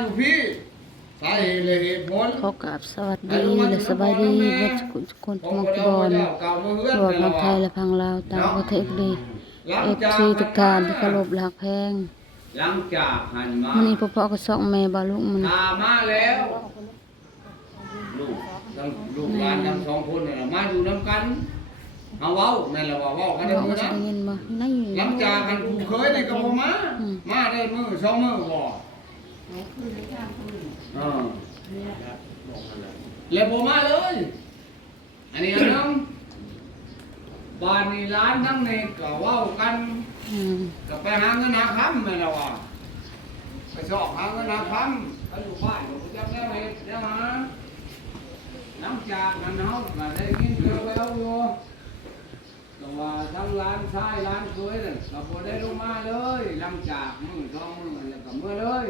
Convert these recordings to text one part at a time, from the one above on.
อยู่พี่สาเหตุเลยเหตุผลขอกราบสวัสดีและสบายดีเพื่อนทุกคนผทุกมหมองก็ทุกได้บอลแล้วเก่ามาเฮือนรวมทั้งไทยและพังลาวต่างประเทศดีหลังเอฟจากซีทุกท่านที่เคารพรักแพงหลังจากหันมามื้อนี้พ่อพ่อก็สองแม่บาลุกมันตามาแล้วลูกทั้งลูกหลานทั้งสองคนนี่นล่ะมาอยู่นํกันเอาเว้านั่นแหละว่าเว้ากันได้เรามื้อจะนั้นได้ยินบ่นั่นอยู่หลังจากกันกูเคยในกระบอกมาอืมมาได้มือสองมือบ่ เออแล้วบ่มาเลย อันนี้อันนึงบ้านนี้ร้านทั้งนี้ก็เว้ากันอืมก็ไปหาเงินหาคำนั่นแหละว่าไปชอบหาเงินหาคำไปอยู่บ้านก็บ่จักแล้วเฮ็ดแล้วหาหลังจากนั้นเฮาก็ได้ยินแววๆอยู่แต่ว่าทั้งร้านชายร้านเคยนั่นก็บ่ได้ลงมาเลยหลังจากมือสองมือแล้วก็เมื่อเลย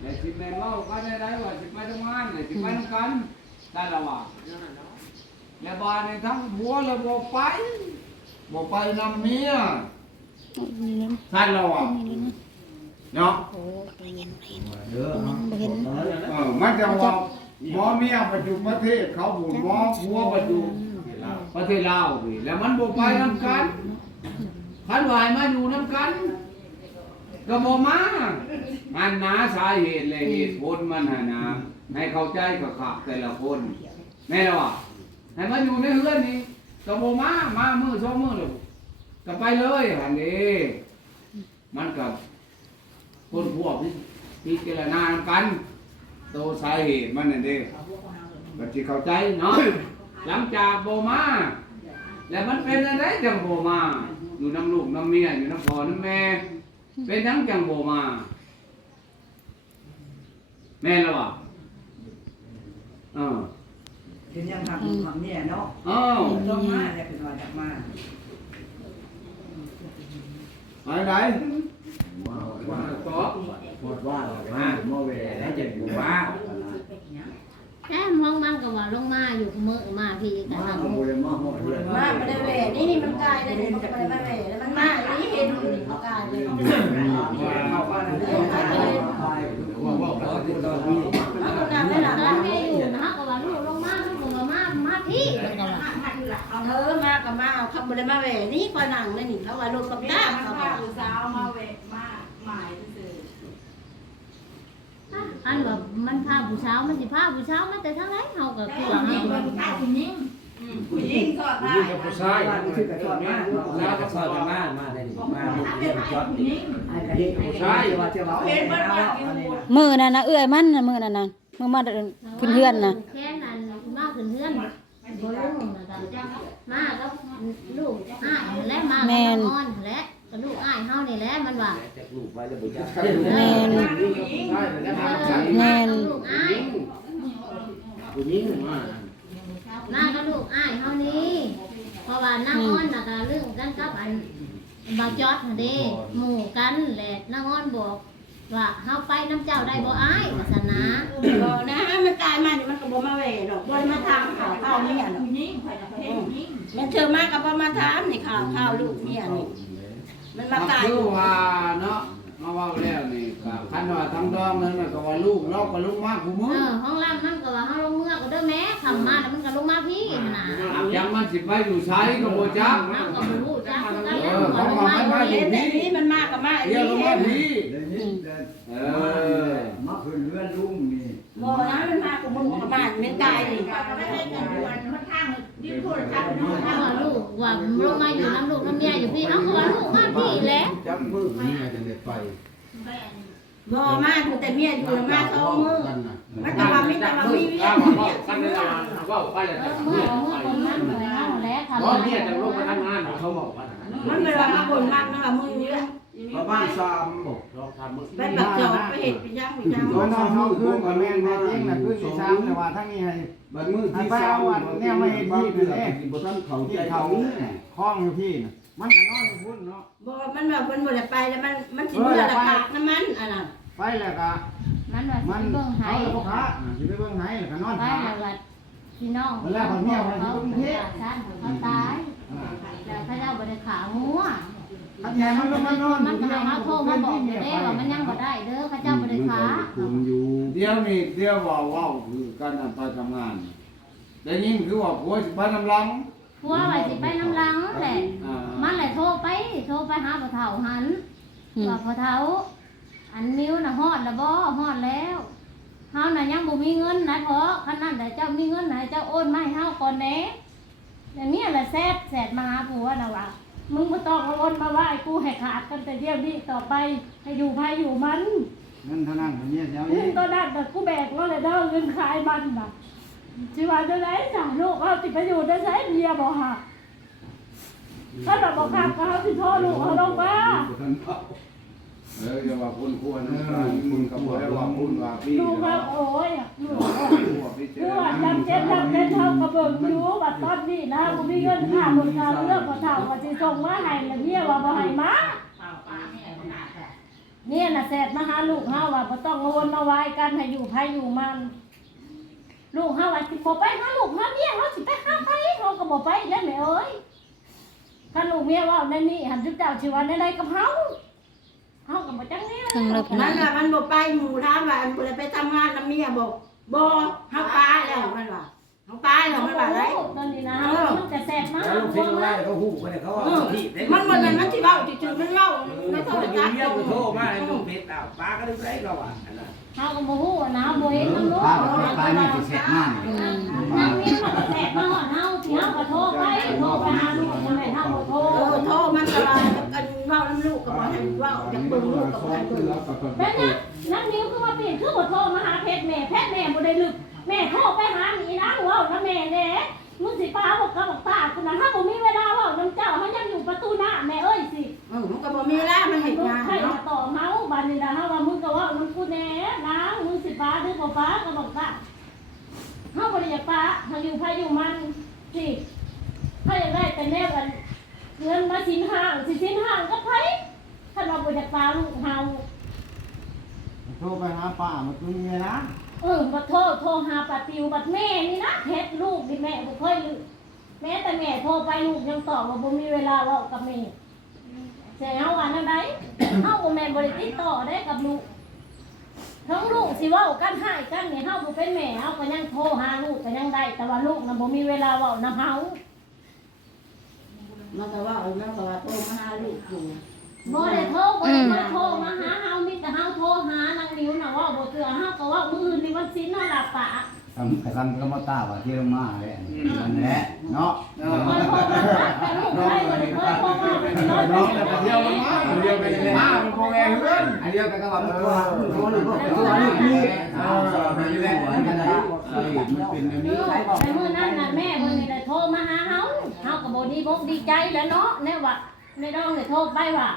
แล้วสิแม่เว้ากันได้ไรว่าสิไปทำงานแล้วสิไปทำกันได้ละว่าแล้วบ้านในทั้งผัวแล้วบ่ไปบ่ไปนำเมียนี่นะท่านละว่าเนาะโอ้ได้ยินได้ยินเด้อเออมันจะว่าหมอเมียปอยู่ประเทศเขาบุญหมอผัวปอยู่ประเทศลาวแล้วมันบ่ไปนำกันขันวายมาอยู่นำกัน ก็บอมาอันนาสาเหตุและเหตุผลมันหานาให้เข้าใจกับขับแต่ละคนแม่ละวะให้มาอยู่ในเรือนนี้ก็บอมามามือสองมือเลยก็ไปเลยหันนี้มันกับคนพวกที่ที่เจรณากันโตสาเหตุมันนั่นเด้ก็ที่เข้าใจเนาะหลังจากโบมาแล้วมันเป็นอะไรจังโบมาอยู่น้ำลูกน้ำเมียอยู่น้ำพ่อน้ำแม่ เป็นทั้งจังโบมา แม่ละวะเออเป็นยังทำทำเนี่ยเนาะเอ้าวต้องมาแต่เป็นวันจากมาไปไหนตอบหมดว่ามาเมื่อเวลาแล้วจะอยู่ว่าแค่มองมันก็ว่าลงมาอยู่มือมาพี่กันมาทำโมเดลมาหอดเลยมาไม่ได้แหวนี่นี่มันกลายเลยมันไม่ได้แหวแล้ว มันมาอันนี้เห็นนี่มันกลายเลยเข้าบ้านแล้วว่าว่าเขาติดต่อที่มันก็นำได้หลังตอนแม่อยู่นะก็ว่าลูกลงมาลูกก็มามาพี่มันก็ว่าเออมากับมาเอาคำบริมาแหวนี่คอยนั่งเลยนี่แล้วว่าลูกกับตาเขาบอกอันว่ามันพาผู้เช้ามันสิพาผู้เช้ามาแต่ทั้งไรเฮาก็คือว่าเฮา ผู้หญิงผู้หญิงสอดได้อยู่กับผู้ชายแล้วก็สอนกันมามาได้ดีมาเรื่องจอดนี่ไอ้กระดิ่งผู้ชายว่าจะว่าเห็นเห็มันนว่าว่ากินอันนี้บุญมือนั่นน่ะเอื้อยมันน่ะมือนั่นน่ะมือมาขึ้นเฮือนน่ะแค่นั้นมาขึ้นเฮือนบ่ลุงนะจ๊ะมาก็ลูกอ้ายและมาก็นอนและก็ลูกอ้ายเฮานี่แหละมันว่าจะลูกไว้แล้วบุญจะแม่นแม่นลูกอ้ายผู้หญิงมาน้าก็ลูกอ้ายเฮานี่เพราะ ว่าน้าอ้อนน่ะก็เรื่องกันกับอันบาจอดน่ะเด้หมู่กันแหละน้าอ้อนบอกว่าเฮาไปน้ำเจ้าได้บ่อ้ายว่าซั่นนะบอกนะมันตายมานี่มันก็บ่มาแหวดอกบ่มาทำข่าวข้าวเมียดอกมันเธอมากับบ่มาถามนี่ข่าวข้าวลูกเมียนี่มันมาตายคือว่าเนาะ มาเว่าแล้วนี่ก็คันว่าทั้งดองนั้นน่ะก็ว่าลูกเราก็ลูกมากกูมึเองอห้องล่างมันก็ว่าเฮาลงเมื่อก็เด้อแม่ทำมาแล้วมันก็ลงมาพี่หั่นน่ะยังมันสิไปอยู่ไสก็บ่จักเฮาก็บ่รู้จักคือกันเอแล้วอก็เขาลงมามาให้อยู่มาอนี่ยู่เห็นแต่นี้มันมากับมาเรียกลงมาพี่เดี๋ยวนี้เอเออมาคืนเลื่อนลุงนี่บ่นะมันมากับมึงกับมามันตายนี่ ถ้าว่าลูกว่าลงมาอยู่น้ำลูกน้ำเมียอยู่พี่เฮาก็ว่าลูกมาพี่แหละจับมือนี่ไงจะได้ไปบ่มาอยู่แต่เมียอยู่แล้วมาสองมือมันก็ว่ามีแต่ว่ามีเมียว่าเมียท่านได้ว่าไปเลยเออเมื่อเมื่อตรงนั้นไปเฮาแหละทำเพราะเนี่ยจะลงมาทำงานเขาบอกว่ามันเป็นว่ามาบ่นมากนะว่ามึงเยอะ มาบ้านสามบอกเราทำมือไปปักจอบไปเห็ดไปย่างไปย่างตอนนอนเฮาคืนกับแม่นแม่จริงน่ะคือสิช้ำแต่ว่าทั้งนี้ให้บัดมือที่สามบ่ทันเข้าใจเขาเนี่ยคล้องอยู่พี่น่ะมันก็นอนอยู่พุ่นเนาะบ่มันแบบมันบ่ได้ไปแล้วมันมันสิเมื่อละกากน้ำมันอันนั้นไปแล้วก็มันว่ามันสิเบิ่งไห้เขาก็พระสิไปเบิ่งไห้แล้วก็นอนไปหาแล้วว่าพี่น้องแล้วคนเมียมันอยู่เขากรุงเทพเขาตายแต่เขาเจ้าบ่ได้ขางัว อันนี้มันลงมานอนมันก็ให้เขาโทรมาบอกอยู่เด้ว่ามันยังบ่ได้เด้อเขาเจ้าบ่ได้ค้าคุณอยู่เดี๋ยวนี้เดี๋ยวว่าเว้าคือการนไปทำงานแต่ยิ่งคือว่าผัวสิไปนำหลังผัวว่าสิไปน้ำหลังแหละมันแหละโทรไปโทรไปหาพ่อเฒ่าหันว่าพ่อเฒ่าอันนิ้วน่ะฮอดแล้วบ่ฮอดแล้วเฮาน่ะยังบ่มีเงินนะเพราะคันนั้นแต่เจ้ามีเงินให้เจ้าโอนมาให้เฮาก่อนแหน่แต่เนี่ยแหละแซ่บแสดมาหาผัวน่ะว่า มึงบ่ต้องเอาโอนมาไหว้กูให้ขาดกันแต่เดี๋ยวนี้ต่อไปให้อยู่ภายอยู่มันเงินเท่านั้นเนี่ยเจ้าเงินตัวนั้นน่ะกูแบกว่าเลยเด้อเงินขายมันน่ะสิว่าจะได้จ้ะลูกเอาสิไปอยู่ได้ใช้เมียบ่ฮะถ้าเราบ่คักก็เฮาสิโทรลูกเอาลงมาเอออย่าว่าคุณควรนะมึงก็บ่ได้ว่าคุณว่าพี่ลูกว่าโอ้ยอะลูกว่าผัวพี่เจ้คือว่าจำเจ็บจำเป็นเท่ากับเบิ่งอยู่ว่าตอนนี้นะบ่มีเงินค่าบริการเรื่องของเท่าก็สิส่งมาให้แล้วเมียว่าบ่ให้มาเนี่ยน่ะแสบมาหาลูกเฮาว่าบ่ต้องโอนมาไว้กันให้อยู่ไผอยู่มัน ลูกเฮาว่าสิบ่ไปหาลูกหาเมียเฮาสิไปหาไผเฮาก็บ่ไปแล้วแม่เอ้ยถ้าลูกเมียเว่าในนี้หันจุดเจ้าสิว่าในใดกับเฮา เฮาก็บ่จังแน่ทางเลิกมันะนว่ามันบ่ไปหมู่ถามว่าอันบ่ได้ไปทำงานนำเมียบอกบ่เฮาตายแล้วมันว่าเฮาตายแล้วมันว่าไรตอนนี้นะมันจะแสบมากแล้วลูกศิษย์ว่าเขาหูไปเลยเขาเอว่าอผิดได้มันบ่แม่นมันสิเว้าซื่อๆมันเว้าในโทรศัพท์เมียกูโทรมาเลยลูกเพชรอ้าวป้าก็ได้ไรก็ว่าเฮาก็บ่ฮู้นะบ่เห็นนำลูกถ้าไปตายนี่สิเสร็จงานนั่งนี่มัน ให้เบิ่งเป็นหยังนั่งนิ้วคือว่าเปลี่ยนคือบ่โทรมาหาเพชรแม่เพชรแม่บ่ได้ลึก แม่โทรไปหาอีนางเว้านำแม่แน่มึงสิป้าบอกกับบอกตาคุณน่ะเฮาบ่มีเวลาเว้านำเจ้าเฮายังอยู่ประตูหน้าแม่เอ้ยสิเออมันก็บ่มีเวลามันเฮ็ดลูกงานใครเนาะจะต่อเฮาบัดนี้นะเฮาว่ามึงก็เว้านำกูแน่นางมึงสิป้าหรือบ่ป้าก็บอกตาเฮาบ่ได้อยากป้าเฮาอยู่ไผอยู่มันสิเฮาอยากได้แต่แนวกันเงินมาสินห้างสิสินห้างก็ไผถ้าเราบ่อยากป้าลูกเฮา โทรไปหาป้ามาคุยเลยนะเออมาโทรโทรหาปาติวบัดแม่นี่นะเพชรลูกดิแม่บ่เคยลืมแม้แต่แม่โทรไปลูกยังตอบว่าบ่มีเวลาเว้ากับแม่แต่เฮาว่านั่นไดเฮาบ่แม่นบ่ได้ติดต่อได้กับลูกทั้งลูกสิเว้ากันให้กันนี่เฮาบ่เป็นแม่เฮาก็ยังโทรหาลูกก็ยังได้ แต่ว่าลูกน่ะบ่มีเวลาเว้านำเฮามันก็ว่าเออมันก็ว่าโทรมาหาลูกอยู่บ่ได้โทรบ่ได้มาโทรมาหาเฮามีแต่เฮาโทรหานางนิ้วน่ะเว้า บ่เทื่อเฮาก็เว้ามื้ออื่นนี่วันศีลเฮาหลับปากทำกระทำกรรมตาว่าที่ลงมาเลยนั่นแหละเนาะเอเคอยโทรมาหาแต่ลูกใครบ่ได้เคยโทรมาเป็นร้อยน้องปีแต่แล้วเที่ยวมันมาเดียวกันเลยมามันบ่แม่เฮือนอันเดียวกันก็ว่ามันตัวมันตัวหรือว่าตัวลูกนี่เออมันอยู่แล้วกันนะมันเป็นอันเอนี้อแต่เมื่อนั้นน่ะแม่เพิ่นนี่ได้โทรมาหาเฮาเฮาก็บ่ดีบกดีใจแล้วเนาะแน่ว่าในดองได้โทรไปว่า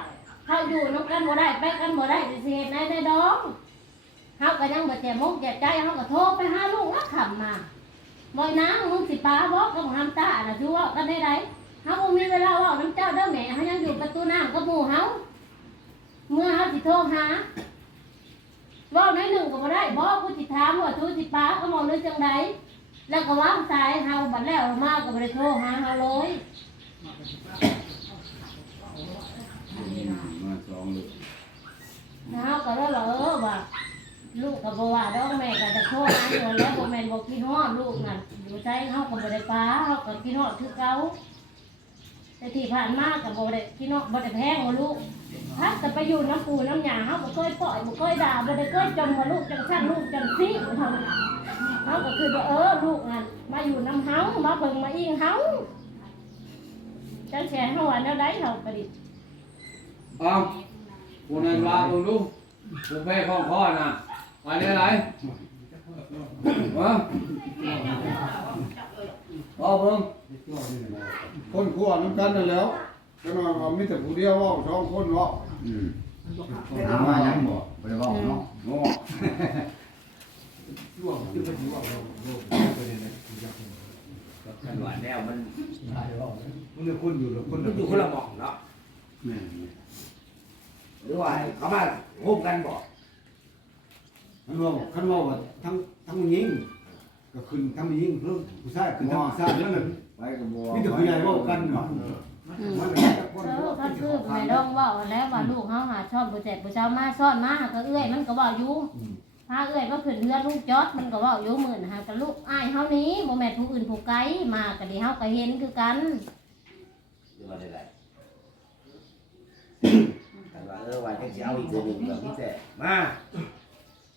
เฮาอยู่นำกันบ่ได้ไปกันบ่ได้สิเฮ็ดไหนในดอง เฮาก็ยังบ่แจ่มกแจ่ใจเฮาก็โทรไปหาลูกแล้วขับมาบ่นางมึงสิปาบ่กับหามตาน่ะสิเว่ากันได้ไดเฮาบ่มีเวลาเว้านำเจ้าเด้อแม่เฮายังอยู่ประตูน้ำกับหมู่เฮาเมื่อเฮาสิโทรหาเว้าในอยหนึ่งก็บ่ได้บ่กูสิถามว่าทูสิปาก็มองนึกจังไดแล้วก็วางสายเฮาบัดแล้วมาก็บ่ได้โทรหาเฮาเลยมาสองลูกเฮาก็เลยว่าเออว่า ลูกก็บ่ว่าดอกแม่ก็จะโทรหาอยู่แล้วบ่แม่นบ่คิดฮอดลูกนั่นอยู่ใจเฮาก็บ่ได้ป้าเฮาก็คิดฮอดคือเก่าแต่ที่ผ่านมาก็บ่ได้คิดฮอดบ่ได้แพงว่าลูกถ้าจะไปอยู่น้ำปูน้ำหยาเฮาบ่เคยปล่อยบ่เคยด่าบ่ได้เคยจมว่าลูกจังซั่นลูกจังซี่เฮาเฮาก็คือว่าเออลูกนั่นมาอยู่น้ำเฮามาเบิ่งมาอิงเฮาจังแชร์เฮาว่าแนวใดเฮาก็ดิเอาผู้นั้นว่าเบิ่งดูผู้แพ้ของพ่อน่ะ ว่าได้ไรวะเอาเบิ่งคนขั้วน้ำกันนั่นแล้วก็นอนว่ามีแต่ผู้เดียวเว้าสองคนเว้าอืมถามว่ายังบ่บ่ได้บอกเนาะโง่กันว่าแล้วมันมันจะคนอยู่แล้วคนมันอยู่คนละหม่องเนาะแม่หรือว่าเขามาโฮมกันบ่ คันว่าคันว่าทั้งทั้งยิงก็ขึ้นทั้งยิงเพิ่มผู้ชายขึ้นทั้งผู้ชายนั่นน่ะไปกับบัวมีแต่ผู้ใหญ่เว้ากันเนาะเออก็คือแม่ดองเว่าแล้วว่าลูกเฮาหาชอบบ่แจกบ่เช้ามาซ่อนมาก็เอื้อยมันก็เว้าอยู่พาเอื้อยก็ขึ้นเรือลูกจอดมันก็เว้าอยู่มื้อนะฮะก็ลูกอ้ายเฮานี้บ่แม่นผู้อื่นผู้ไกลมาก็ดีเฮาก็เห็นคือกันหรือว่าได้ไรแต่ว่าเออว่าจะเอาอีกเดือนหนึ่งแบบนี้แต่มา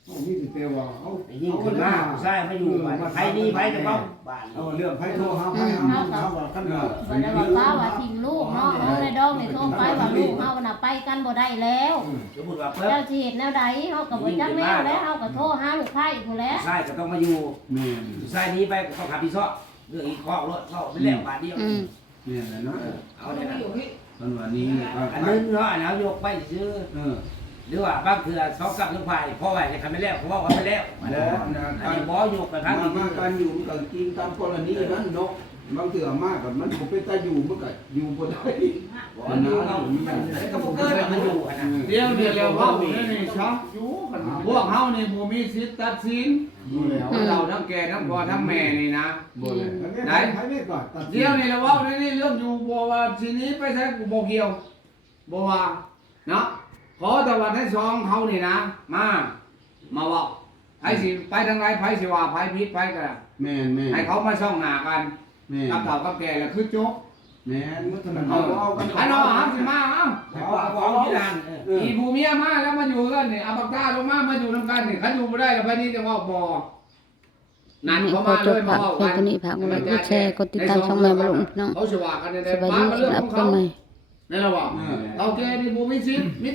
นี่สิเตว่าเอาไอ้ยิ่งขึ้นมาผู้ชายมาอยู่บ้านไผนี่ไผจะต้องบ้านเอาเรื่องไผโทรหาไผหาเขาว่าคันว่าบ่ได้ว่าป้าว่าทิ้งลูกเนาะเอาในดองนี่โทรไปว่าลูกเฮาน่ะไปกันบ่ได้แล้วสมมติว่าเพิ่มเจ้าสิเฮ็ดแนวใดเฮาก็บ่จักแนวแล้วเฮาก็โทรหาลูกไผผู้แหล้วผู้ชายก็ต้องมาอยู่แม่นผู้ชายนี้ไปก็ต้องขับพี่ซ้อเรื่องอีกข้อรถเข้าเป็นแล้วบาทเดียวอืมแม่นแล้วเนาะเอาได้นะคันว่านี้ก็อันนึงเนาะแล้วยกไปซื้อเออ หรือว่าบางเถื่อสองกับลูกพายพ่อไหวจะทำไม่แล้วเพราะว่าไม่แล้วอันนี้บอยกไปพัมางอีกมาการอยู่มันก็กินตามกรณีนั้นเนาะบางเถื่อมากกับมันบ่เป็นตาอยู่มันก็อยู่บ่ได้มันอยู่เอาก็บ่เกินมันอยู่อันนั้นเดี๋ยวเดี๋ยวเราเว้านี่นี่ชักอยู่กันพวกเฮานี่บ่มีสิทธิ์ตัดสินอยู่แล้วเราทั้งแก่ทั้งพ่อทั้งแม่นี่นะบ่เลยไหนให้นี่ก่อนตัดเดี๋ยวนี่เราเว้าในนี่เรื่องอยู่บ่ว่าทีนี้ไปใช้กูบ่เกี่ยวบ่ว่าเนาะ ขอแต่ว่าให้สองเขานี่นะ มา มาเว้าไผสิไปทางไหนไผสิว่าไผผิดไผก็แม่นแม่นให้เขามาช่องหน้ากันแม่นกับเฒ่ากับแก่แล้วคือจบแม่นมันเท่านั้นเอเอาอเอากันอันเอาหาสิมาเอ้าเอาเอาที่ร้านอีผู้เมียมาแล้วมาอยู่กันนี่เอาปากกาลงมามาอยู่นํกันนี่คันอยู่บ่ได้แล้วไปนี้จะเว้าบ่นั่นนี่เขาขอมาจเลบยผัมากเว้าเพียกังนเท่านี้ผักมาแล้วกดแชร์กดติดตามช่องแม่บลุงพี่น้องเขาสิว่ากันในสบายบ้าดีนเรื่องสำหรับของคนเขาใหม่นั่นแหละว่าโอเคนี่บ่มีสิทธิ์มีแต่